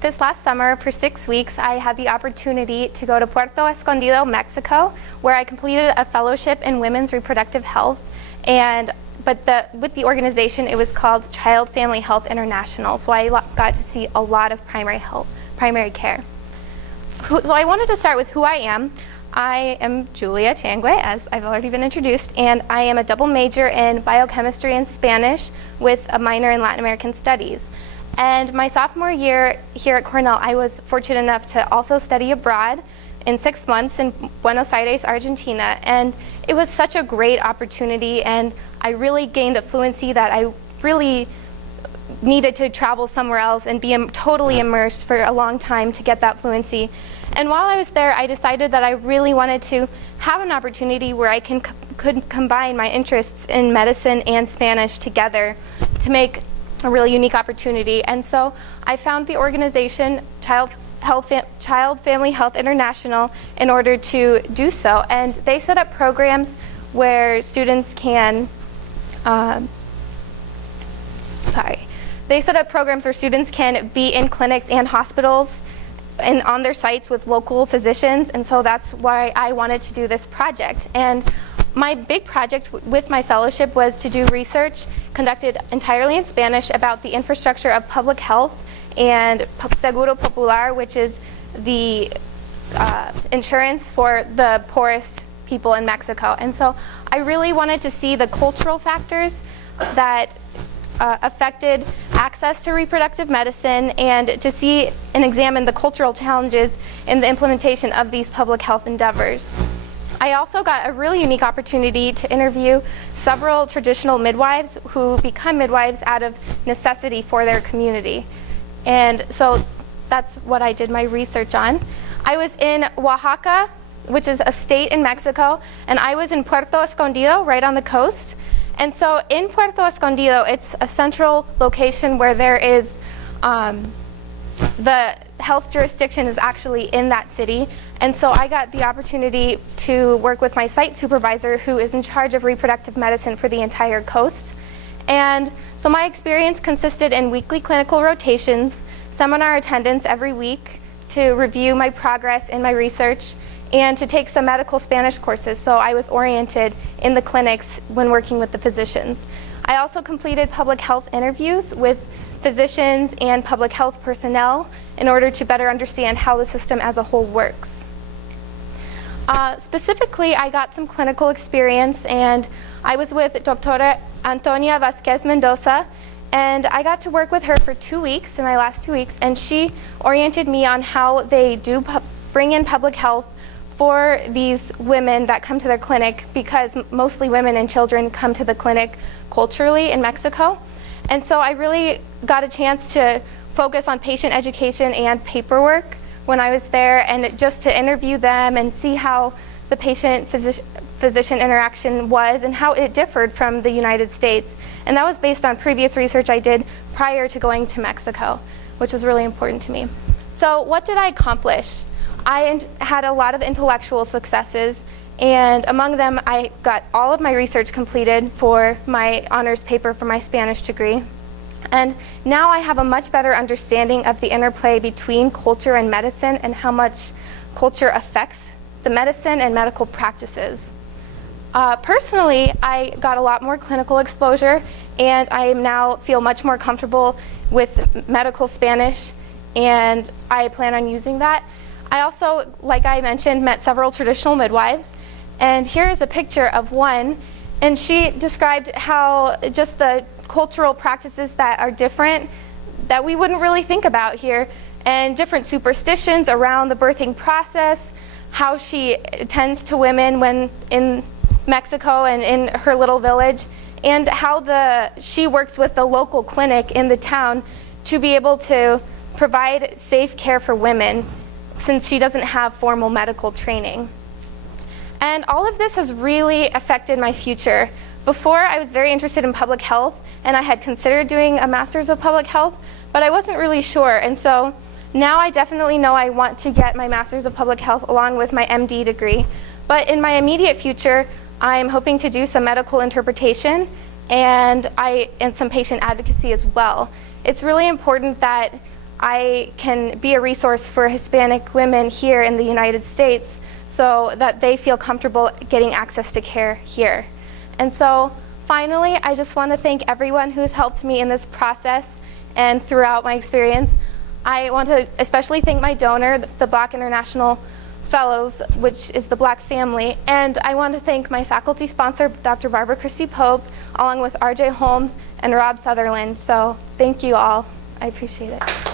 This last summer, for 6 weeks, I had the opportunity to go to Puerto Escondido, Mexico, where I completed a fellowship in women's reproductive health. With the organization, it was called Child Family Health International. So I got to see a lot of primary care. So I wanted to start with who I am. I am Julia Tanguay', as I've already been introduced, and I am a double major in biochemistry and Spanish with a minor in Latin American studies. And my sophomore year here at Cornell, I was fortunate enough to also study abroad in 6 months in Buenos Aires, Argentina. And it was such a great opportunity, and I really gained a fluency that I really needed to travel somewhere else and be totally immersed for a long time to get that fluency. And while I was there, I decided that I really wanted to have an opportunity where I could combine my interests in medicine and Spanish together to make a really unique opportunity. And so I found the organization Child Family Health International in order to do so. And they set up programs where students can, be in clinics and hospitals and on their sites with local physicians. And so that's why I wanted to do this project. And my big project with my fellowship was to do research conducted entirely in Spanish about the infrastructure of public health and Seguro Popular, which is the insurance for the poorest people in Mexico. And so I really wanted to see the cultural factors that affected access to reproductive medicine, and to see and examine the cultural challenges in the implementation of these public health endeavors. I also got a really unique opportunity to interview several traditional midwives who become midwives out of necessity for their community. And so that's what I did my research on. I was in Oaxaca, which is a state in Mexico, and I was in Puerto Escondido, right on the coast. And so in Puerto Escondido, it's a central location where there is, the health jurisdiction is actually in that city. And so I got the opportunity to work with my site supervisor, who is in charge of reproductive medicine for the entire coast. And so my experience consisted in weekly clinical rotations, seminar attendance every week to review my progress in my research, and to take some medical Spanish courses, so I was oriented in the clinics when working with the physicians. I also completed public health interviews with physicians and public health personnel in order to better understand how the system as a whole works. Specifically, I got some clinical experience, and I was with Dr. Antonia Vasquez Mendoza, and I got to work with her for 2 weeks, in my last 2 weeks, and she oriented me on how they do bring in public health for these women that come to their clinic, because mostly women and children come to the clinic culturally in Mexico. And so I really got a chance to focus on patient education and paperwork when I was there, and just to interview them and see how the patient-physician interaction was and how it differed from the United States. And that was based on previous research I did prior to going to Mexico, which was really important to me. So what did I accomplish? I had a lot of intellectual successes, and among them I got all of my research completed for my honors paper for my Spanish degree. And now I have a much better understanding of the interplay between culture and medicine, and how much culture affects the medicine and medical practices. Personally, I got a lot more clinical exposure, and I now feel much more comfortable with medical Spanish, and I plan on using that. I also, like I mentioned, met several traditional midwives, and here is a picture of one, and she described how just the cultural practices that are different, that we wouldn't really think about here, and different superstitions around the birthing process, how she attends to women when in Mexico and in her little village, and how she works with the local clinic in the town to be able to provide safe care for women, since she doesn't have formal medical training. And all of this has really affected my future. Before, I was very interested in public health, and I had considered doing a master's of public health, but I wasn't really sure. And so now I definitely know I want to get my master's of public health along with my MD degree. But in my immediate future, I'm hoping to do some medical interpretation and some patient advocacy as well. It's really important that I can be a resource for Hispanic women here in the United States so that they feel comfortable getting access to care here. And so finally, I just want to thank everyone who's helped me in this process and throughout my experience. I want to especially thank my donor, the Black International Fellows, which is the Black family, and I want to thank my faculty sponsor, Dr. Barbara Christie Pope, along with RJ Holmes and Rob Sutherland. So thank you all. I appreciate it.